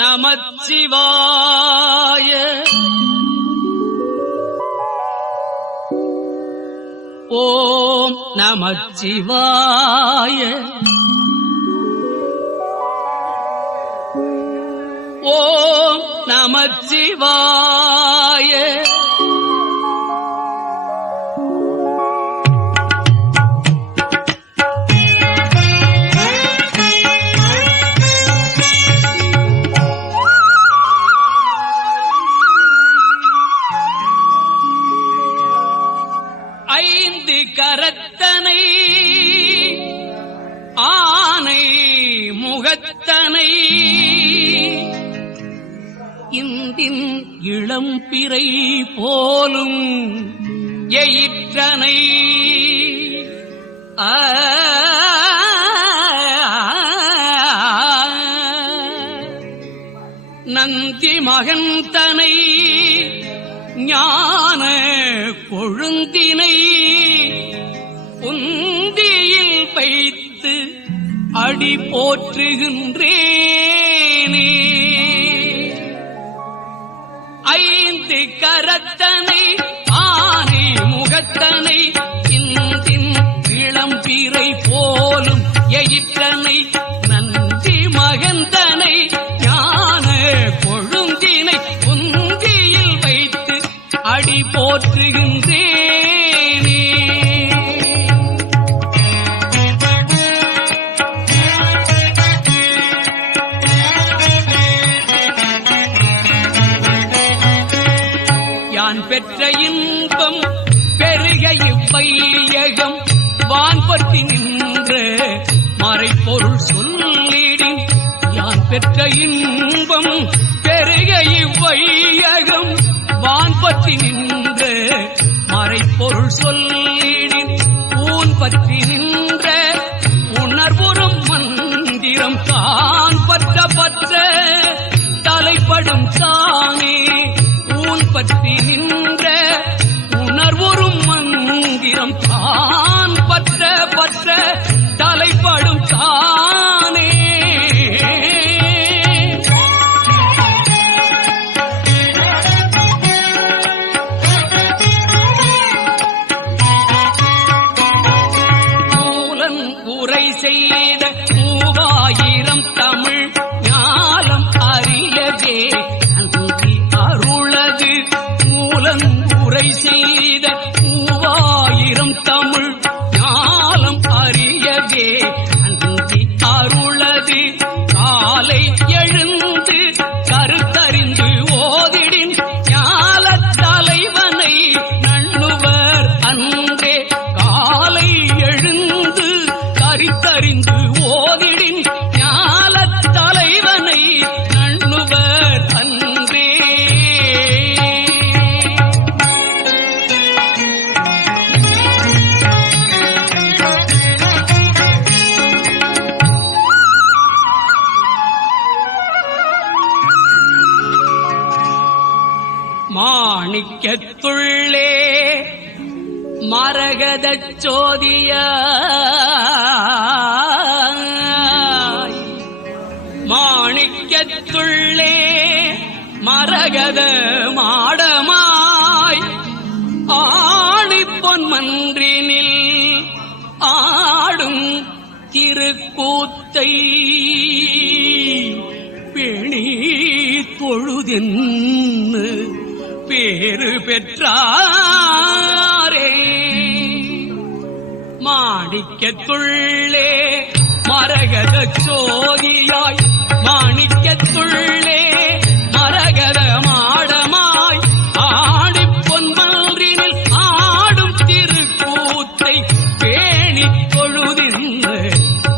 நமச்சிவாய. ஓம் நமச்சிவாய. ஓம் நமச்சிவாய. ஐந்து கரத்தனை ஆனை முகத்தனை இந்தின் இளம்பிறை போலும் எயிற்றனை நந்தி மகந்தனை ஞான கொழுந்தினை உந்தியில் வைத்து அடி போற்றுகின்றேனே. ஐந்து கரத்தனை ஆனை முகத்தனை இந்தின் இளம்பிறை போலும் எயிற்றனை நந்தி மகந்தனை ஞான கொழுந்தினை உந்தியில் வைத்து அடி போற்றுகின்றேனே. யான் பெற்ற இன்பம் பெருக இவ்வையகம் வான்பற்றி நின்ற மறைப்பொருள் சொல்லிடின். யான் பெற்ற இன்பம் பெருக இவ்வையகம் வான்பற்றி நின்ற மறைப்பொருள் சொல்லிடின். ஊன் பற்றி நின்ற உணர்வுறும் மந்திரம் தான் பற்ற பற்ற தலைப்படும் தானே. ஊன் பற்றி நின்ற உணர்வுறும் மந்திரம் தான் பற்ற பற்ற தலைப்படும் தானே. மூலன் உரை செய்த மூவாயிரம் தமிழ் ஞாலம் அறியவே நன்றி அருளது. மூலன் உரை செய்த மூவாயிரம் தமிழ் ஞாலம் அறியவே நன்றி அருளது. காலை எழுந்து கருத்தறிந்து ஓதிடின் ஞால தலைவனை நண்ணுவர் அன்றே. காலை எழுந்து கருத்தறிந்து ஓதிடின் ஞால தலைவனை நண்ணுவர் அன்றே. மாணிக்கத்துள்ளே மரகதச் சோதியாய். மாணிக்கத்துள்ளே மரகத மாடமாய் ஆணிப்பொன் மன்றினில் ஆடும் திருக்கூத்தை பேணி தொழுதென்னு பேரு பெற்றாரே. மாணிக்கத்துள்ளே மரகத சோதியாய் மாணிக்கத்துள்ளே மரகத மாடமாய் ஆடிப்பொன் மன்றினில் ஆடும் திருக்கூத்தை பேணி தொழுதின்னு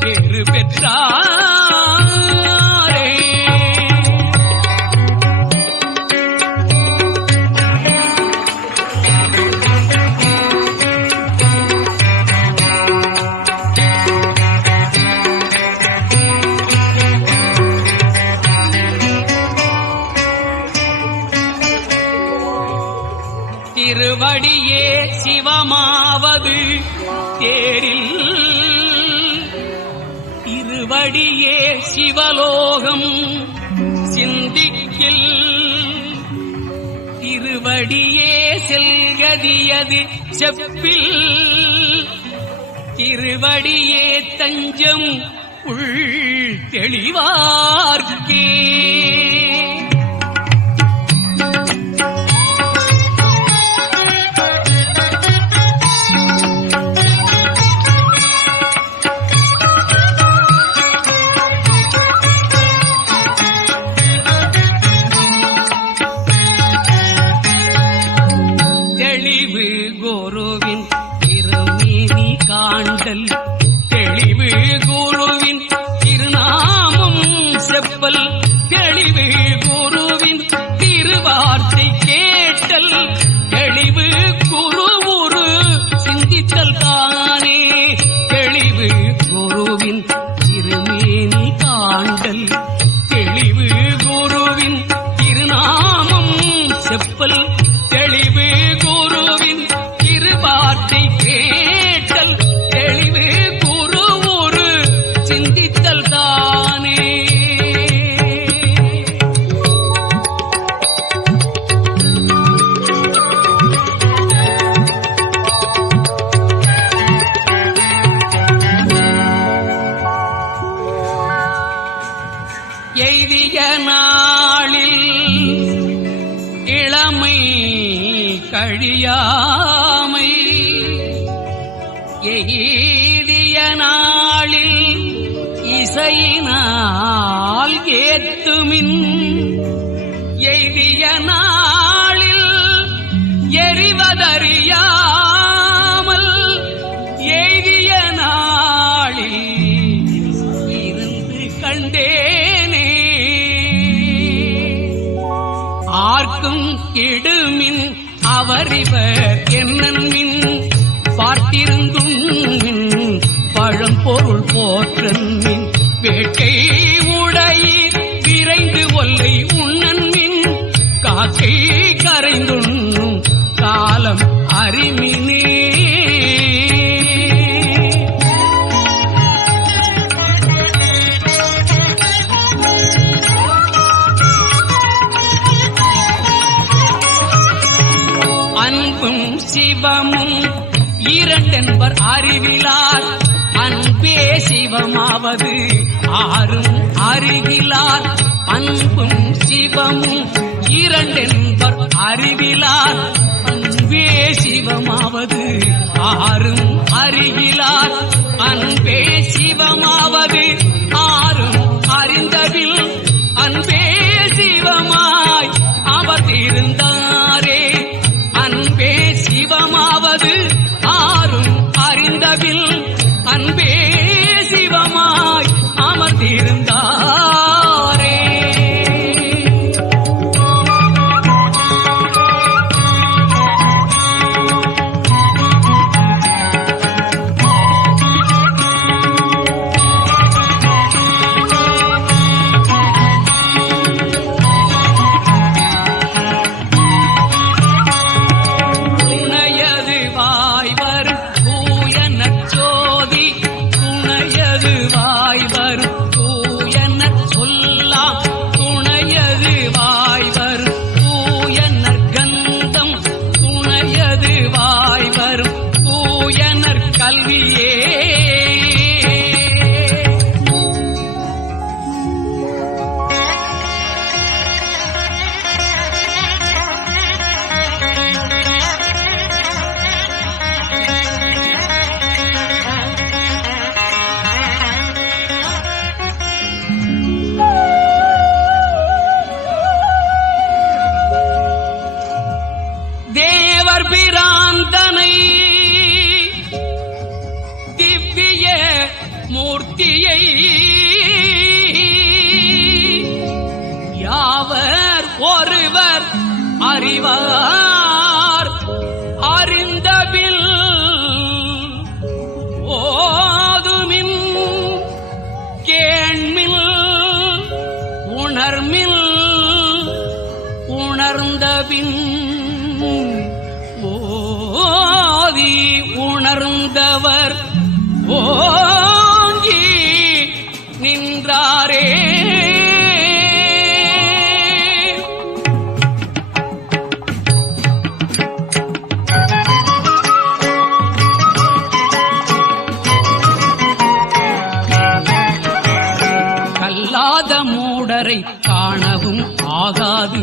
பேரு பெற்றாரே. திருவடியே சிவமாவது தேரில் திருவடியே சிவலோகம் சிந்த செல்கதியது செப்பில் திருவடியே தஞ்சம் உள் தெளிவார்க்கே. தெளிவு குருவின் திருமேனி காண்டல் தெளிவு குருவின் திருநாமம் செப்பல் தெளிவு குருவின் திருவார்த்தை கேட்டல் தெளிவு குரு ஒரு சிந்தித்தல் தானே. தெளிவு குருவின் திருமேனி காண்டல் தெளிவு குருவின் திருநாமம் செப்பல் தெளிவு குருவின் திருவார்த்தை கேட்டல் தெளிவு குரு ஒரு சிந்தித்தல் தானே. எய்திய நாளில் இளமை கழியாமை எய்திய நாளில் இசையினால் ஏத்துமின் எய்திய நாளில் எரிவதறியாமல் எய்திய நாளில் இருந்து கண்டேனே. ஆர்க்கும் கெடுமின் அவரிவர் என்னன்மின் பார்த்திருந்தும் பழம்பொருள் போற்றன்மின் வேட்கை உடையீர் விரைந்து ஒல்லை உண்ணன்மின் காக்கை கரைந்துண்ணும் காலம் அறிமினே. அன்பும் சிவமும் இரண்டென்பர் அறிவிலார் அன்பே சிவமாவது ஆறும் அறிவிலார். அன்பும் சிவமும் இரண்டென்பர் அறிவிலார் அன்பே சிவமாவது ஆறும் அறிவிலார். அன்பே சிவமாவது ஆறும் அறிந்ததில் அன்பே சிவமாய் அமர்ந்திருந்தாரே. அன்பே சிவமாவது ஆறும் அறிந்தபில் அன்பே சிவமாய் அமர்ந்திருந்தாரே. பிராந்தனை திவ்ய மூர்த்தியை யாவர் ஒருவர் அறிவார். அறிந்தபில் ஓதுமின் கேண்மில் உணர்மில் உணர்ந்தபின் ஓதி உணர்ந்தவர் ஓங்கி நின்றாரே. மூடரை காணவும் ஆகாது.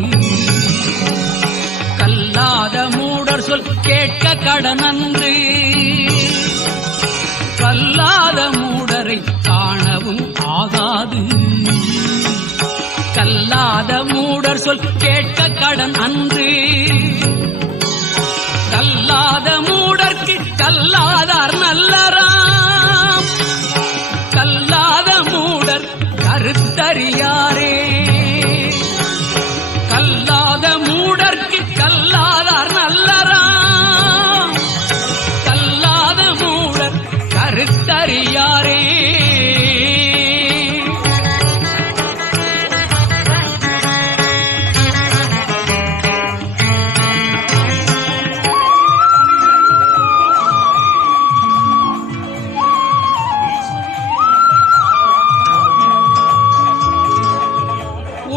கல்லாத மூடர் சொல் கேட்க கடனன்று. கல்லாத மூடரை காணவும் ஆகாது. கல்லாத மூடர் சொல் கேட்க கடன் அன்று. கல்லாத மூடர்க்கு கல்லாதார் நல்லராம். கல்லாத மூடர் கருத்தறியாரே. கல்லாத மூடர்க்கு கல்லாதார் நல்லராம். கல்லாத மூடர் கருத்தறியாரே.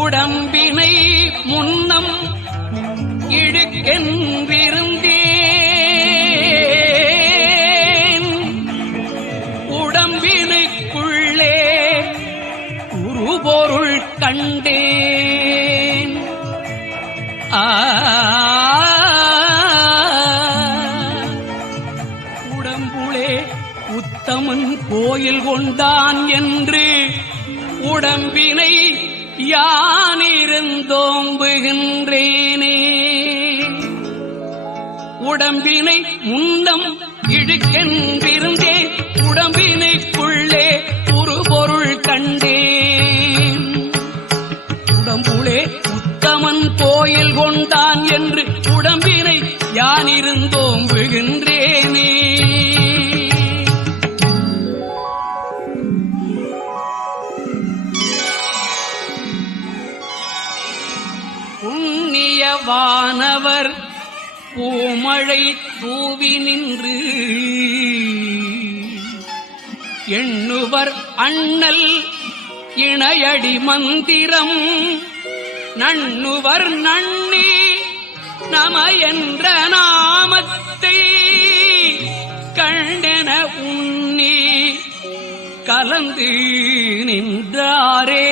உடம்பினை முன்னம் இழுக்கென்றிருந்தேன். உடம்பினைக்குள்ளே உருபொருள் கண்டேன். உடம்புளே உத்தமன் கோயில் கொண்டான் என்று உடம்பினை யானிருந்தோம்புகின்றேனே. உடம்பினை முன்னம் இழுக்கென்றிருந்தேன். உடம்பினைக்குள்ளே ஒரு பொருள் கண்டேன். உடம்புளே உத்தமன் கோயில் கொண்டான் என்று உடம்பினை யானிருந்தோம்புகின்றேனே. புண்ணியவானவர் பூமழை தூவி நின்று எண்ணுவர் அண்ணல் இணையடி மந்திரம் நண்ணுவர் நன்னி நம என்ற நாமத்தை கண்டென உண்ணி கலந்து நின்றாரே.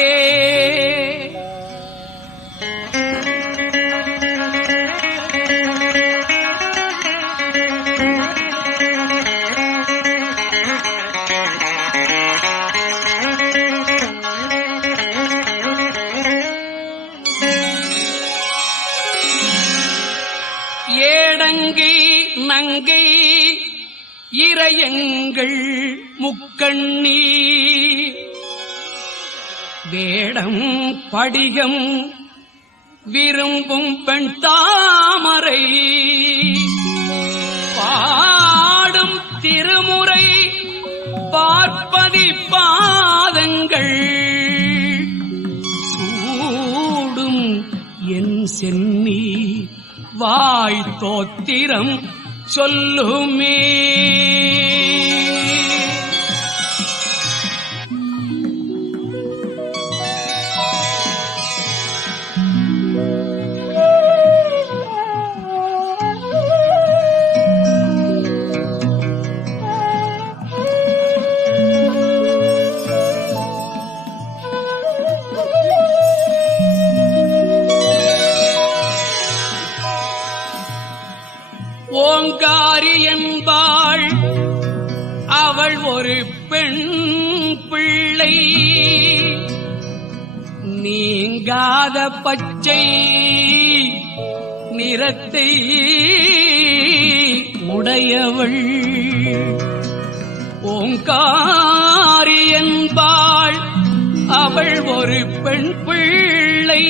ஏடங்கை நங்கை இறையங்கள் முக்கண்ணி வேடம் படிகம் விரும்பும் பெண் தாமரை பாடும் திருமுறை பார்ப்பதி பாதங்கள் சூடும் என் சென்னி வாய் தோத்திரம் சொல்லுமே. ஓங்காரி என்பாள் அவள் ஒரு பெண் பிள்ளை நீங்காத பச்சை நிறத்தை உடையவள். ஓங்காரி என்பாள் அவள் ஒரு பெண் பிள்ளை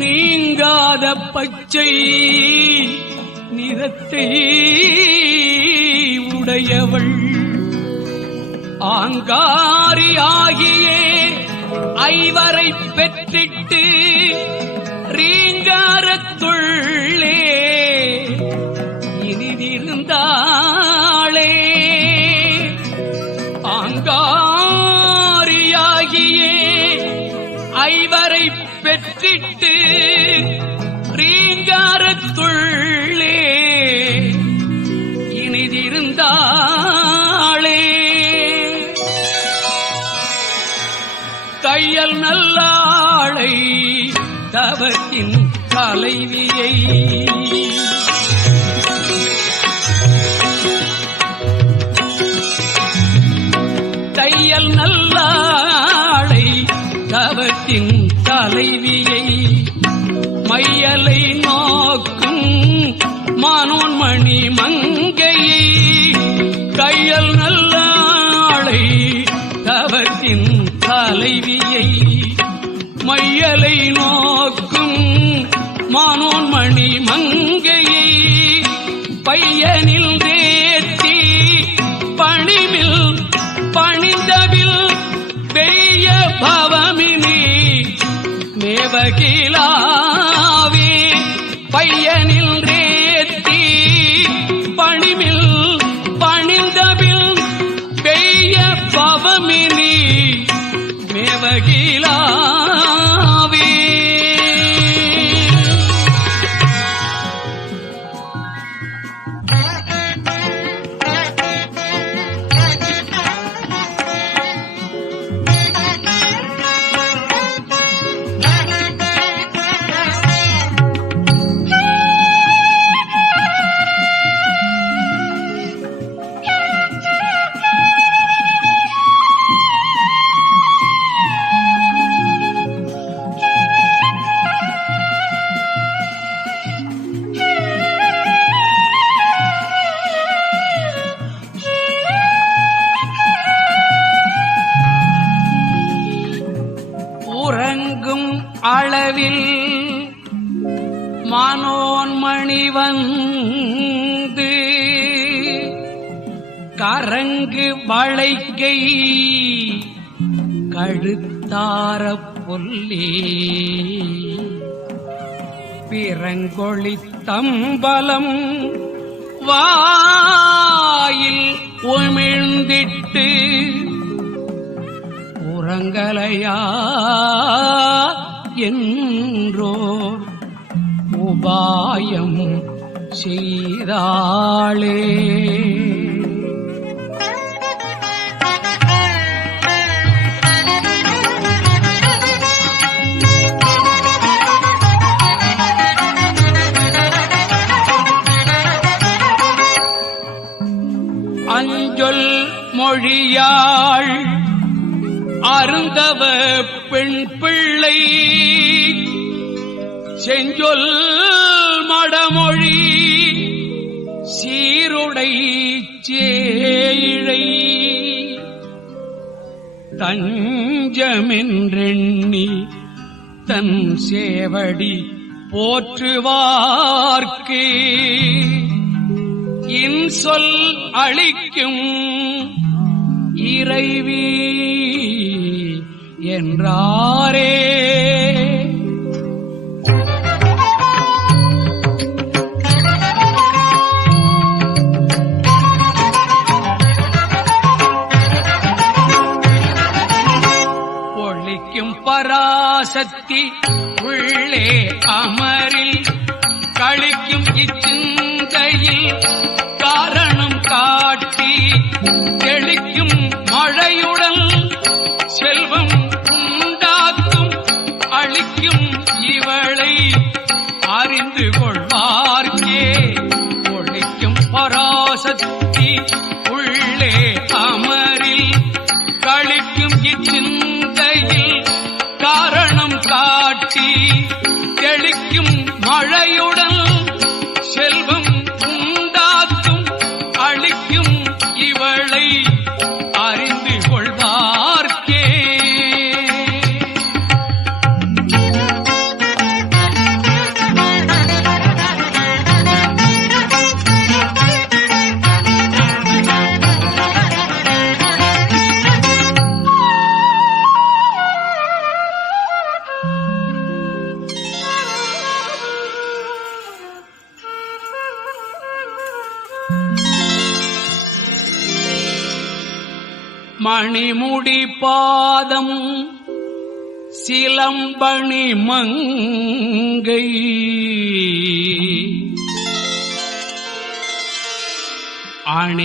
நீங்காத பச்சை நிறத்தை உடையவள். ஆங்காரி ஆகியே ஐவரை பெற்றிட்டு ரீங்காரத்துள்ளே இனிதிருந்தாளே. ஆங்காரியாகியே ஐவரை பெற்றிட்டு ரீங்காரத்துள்ளே இனிதிருந்தாளே. தையல் தையல் நல்லாளை தவத்தின் தலைவியை தையல் நல்லாளை தவத்தின் தலைவியை மையலை நோக்கும் மானோன்மணி மங்கையை கையல் நல்லாளை தவத்தின் தலைவியை மையலை நோக்கும் மானோன்மணி மங்கையை பையனில் தேத்தி பணிமில் பணிந்தவில் பெய்ய பவமினி மேவகிலாவே பையனில் தேத்தி பணிமில் பணிந்தவில் பெய்ய பவமினி மேவகிலாவே உறங்கும் அளவில் மானோன்மணி வந்து கரங்கு வளைக்கை கழுத்தார பொல்லி பிறங்கொழி தம்பலம் வாயில் உமிழ்ந்திட்டு உறங்கலையா என்றோர் உபாயம் செய்தாளே அஞ்சொல் மொழியாள் அருந்தவ பெண் பிள்ளை செஞ்சொல் மடமொழி சீருடை சேயிழை தஞ்சமென்றெண்ணி தன் சேவடி போற்றுவார்க்கு இன்சொல் அளிக்கும் இறைவி என்றாரே. ஒளிக்கும் பராசக்தி உள்ளே அமரில் கழிக்கும் இச்சிந்தையில் காரணம் காட்டி தெளிக்கும் மழையுடன் செல்வம் உண்டாக்கும் அளிக்கும் இவளை அறிந்து கொள்வார்க்கே. ஒளிக்கும் பராசக்தி உள்ளே அமரில் கழிக்கும் இச்சிந்தையில் காரணம் காட்டி தெளிக்கும் மழையுடன் செல்வம் உண்டாக்கும் அளிக்கும் இவளை அறிந்து கொள்வார்க்கே. மணிமுடி பாதம் சிலம்பணி மங்கை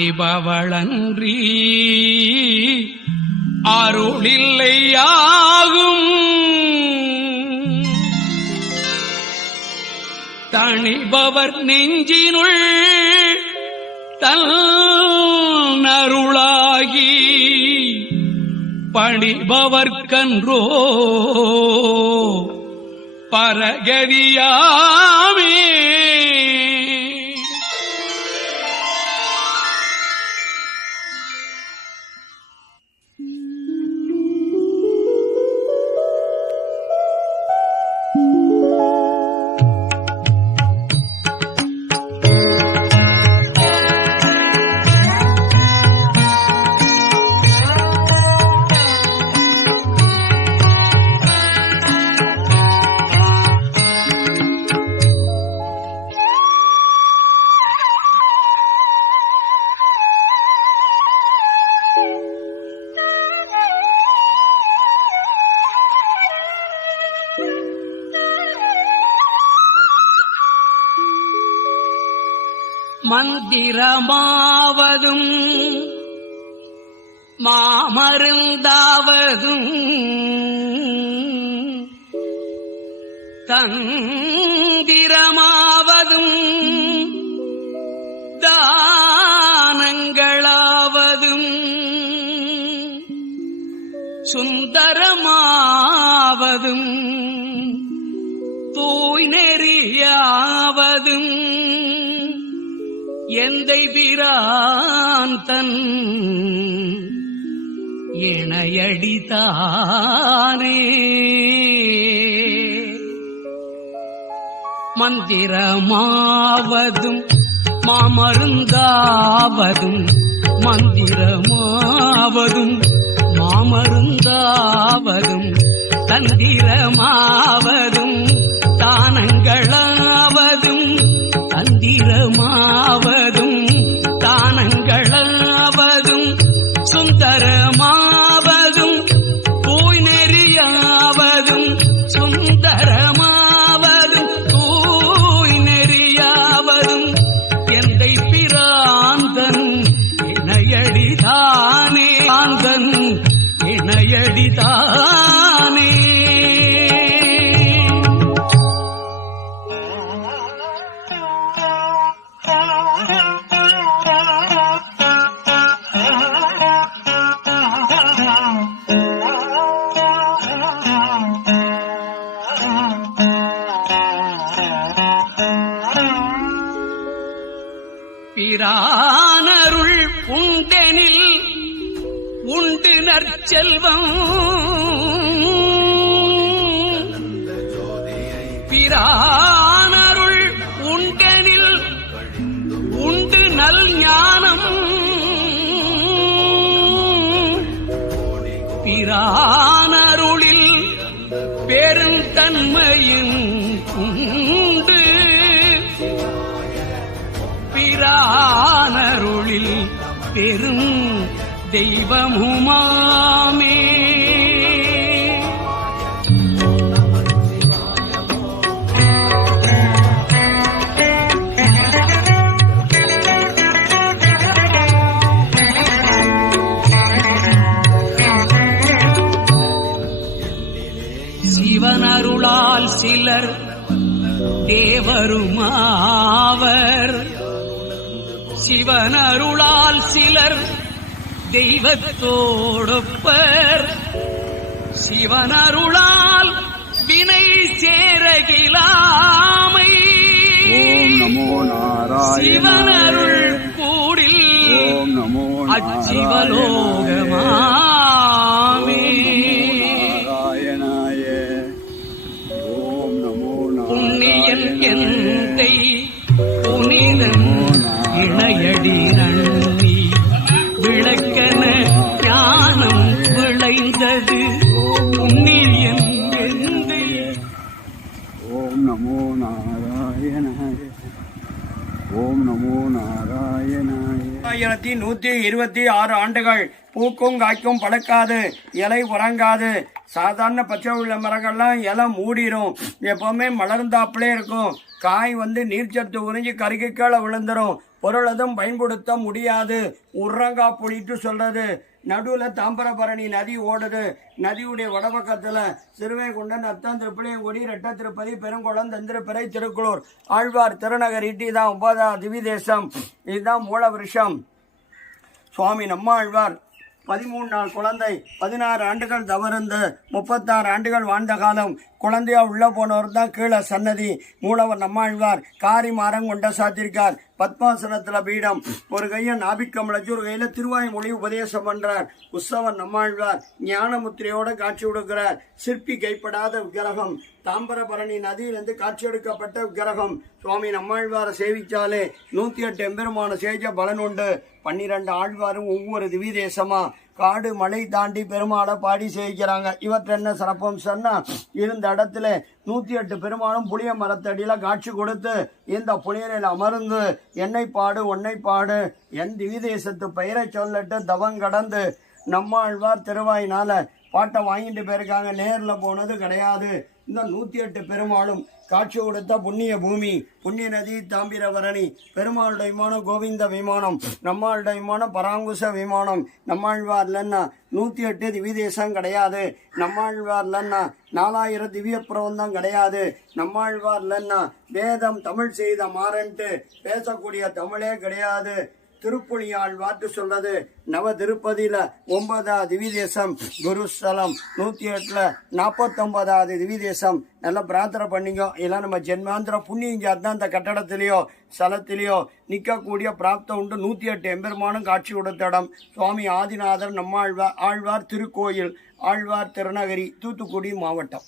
அணிபவளன்றி அருளில்லையாகும் பணிபவர் நெஞ்சினுள் தன்னருளாகி பணிபவர்க்கன்றோ பரகதியாமே. மந்திரமாவதும் மாமருந்தாவதும் தந்திரமாவதும் தானங்களாவதும் சுந்தரமாவதும் தூய் நெறியாவதும் எந்தை பிரான் தன் இணையடித்தானே. மந்திரமாவதும் மாமருந்தாவதும் மந்திரமாவதும் மாமருந்தாவதும் தந்திரமாவதும் தானங்களாவதும் தந்திரமாவதும் தானங்களாவதும் சுந்தரமாவதும் தூய் நெறியாவதும் சுந்தரமாவதும் தூய் நெறியாவதும் எந்தை பிராந்தன் இணையடிதானே ஆந்தன் இணையடிதானே. பிரானருள் உண்டெனில் உண்டு நற்செல்வம் பிரானருள் உண்டெனில் உண்டு நல் ஞானம் பிரானருளில் பெருந்தன்மையும் உண்டு பிரானருளில் பெரும் தெய்வமுமாமே. சிவனருளால் சிலர் தேவருமாவர் சிவனருளால் சிலர் தெய்வத்தோடொப்பர் சிவனருளால் வினை சேரகிலாமை சிவனருள் கூடில் அச்சிவலோகமாமே. புண்ணியன் எந்தை புனிதன் இணையடி நன்னி விளக்கன ஞானம் விளைந்தது புண்ணியன் எந்தை. ஓம் நமோ நாராயணாய ஓம் நமோ நாராயணாய. 1126 ஆண்டுகள் பூக்கும் காய்க்கும் பழுக்காது இலை உறங்காது. சாதாரண பச்சை உள்ள மரங்கள்லாம் இலை மூடிடும், எப்பவுமே மலர்ந்தாப்புலே இருக்கும். காய் நீர்ச்சத்து உறிஞ்சி கருகி கீழே விழுந்துரும். பொருளதும் பயன்படுத்த முடியாது. உரங்கா புலிட்டு சொல்றது. நடுவுல தாம்பரபரணி நதி ஓடுது. நதியுடைய வடபக்கத்துல சிறுவைகுண்டன், அத்தம், திருப்புளியங்குடி, ரெட்ட திருப்பதி, பெருங்குளம், தந்திரப்பிறை, திருக்குளூர், ஆழ்வார் திருநகர் இட்டி தான் 9வது திவி தேசம். இதுதான் மூல விருஷம். சுவாமி நம்மாழ்வார் 13 நாள் குழந்தை, 16 ஆண்டுகள் தவறுந்து 36 ஆண்டுகள் வாழ்ந்த காலம். குழந்தையா உள்ள போனவர் தான் கீழே சன்னதி. மூலவர் நம்மாழ்வார் காரி மாறம் கொண்ட சாத்திருக்கார். பத்மாசனத்துல பீடம், ஒரு கையை நாபிக்கமலச்சு, ஒரு கையில திருவாய் மொழி உபதேசம் பண்றார். உற்சவர் நம்மாழ்வார் ஞானமுத்திரையோட காட்சி கொடுக்கிறார். சிற்பி கைப்படாத விக்கிரகம், தாம்பரபரணி நதியிலிருந்து காட்சி எடுக்கப்பட்ட விக்கிரகம். சுவாமி நம்மாழ்வாரை சேவிச்சாலே 108 எம்பெருமான சேஜ பலன் உண்டு. 12 ஆழ்வாரும் ஒவ்வொரு திவி தேசமா காடு மலை தாண்டி பெருமாளை பாடி சேவிக்கிறாங்க. இவற்றை என்ன சிறப்பம் சொன்னா, இருந்த இடத்துல 108 பெருமாளும் புளிய மரத்தடியில காட்சி கொடுத்து இந்த புளியரில் அமர்ந்து என்னை பாடு உன்னை பாடு என் திவி தேசத்து பெயரை சொல்லட்டு தவம் கடந்து நம்மாழ்வார் திருவாயினால பாட்டை வாங்கிட்டு போயிருக்காங்க. நேரில் போனது கிடையாது. இந்த 108 பெருமாளும் காட்சி கொடுத்த புண்ணிய பூமி, புண்ணிய நதி தாம்பிரபரணி. பெருமாளுடைய விமானம் கோவிந்த விமானம், நம்மளுடைய விமானம் பராங்குச விமானம். நம்மாழ்வார்லன்னா 108 திவ்ய தேசம் கிடையாது. நம்மாழ்வார்லன்னா 4000 திவ்ய பிரபந்தம் கிடையாது. நம்மாழ்வார்லன்னா வேதம் தமிழ் செய்த மாறன்ட்டு பேசக்கூடிய தமிழே கிடையாது. திருப்புலியாழ்வார்ட்டு சொல்றது. நவ திருப்பதியில 9வது திவி தேசம் குருஸ்தலம், 108ல 49வது திவி தேசம். நல்லா பிரார்த்தனை பண்ணிங்க. எல்லாம் நம்ம ஜென்மாந்திர புண்ணியம் தான் இந்த கட்டடத்திலேயோ ஸ்தலத்திலேயோ நிற்கக்கூடிய பிராப்தம் உண்டு. 108 எம்பெருமானும் காட்சி கொடுத்த இடம். சுவாமி ஆதிநாதர் நம்மாழ்வார் ஆழ்வார் திருக்கோயில், ஆழ்வார் திருநகரி, தூத்துக்குடி மாவட்டம்.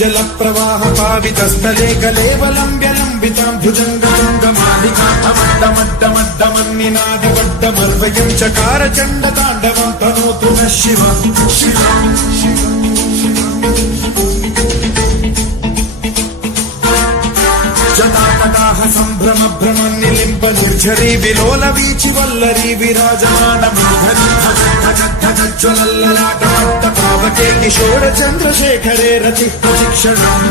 जल प्रवाह पावितस्थले कलेवलम्ब्य लम्बितां भुजङ्गमड्डमड्डमड्डमन्निनादिवड्डमर्वयं चकार चण्डताण्डवं तनोतु नः शिवं शिवं जटातटाः सम्भ्रम भ्रमन्निलिम्ब निर्झरी विलोल वीचि वल्लरी विराजमान ज्वलल्ललाटमट्ट पावके किशोर चन्द्रशेखरे रतिः प्रशिक्षणम्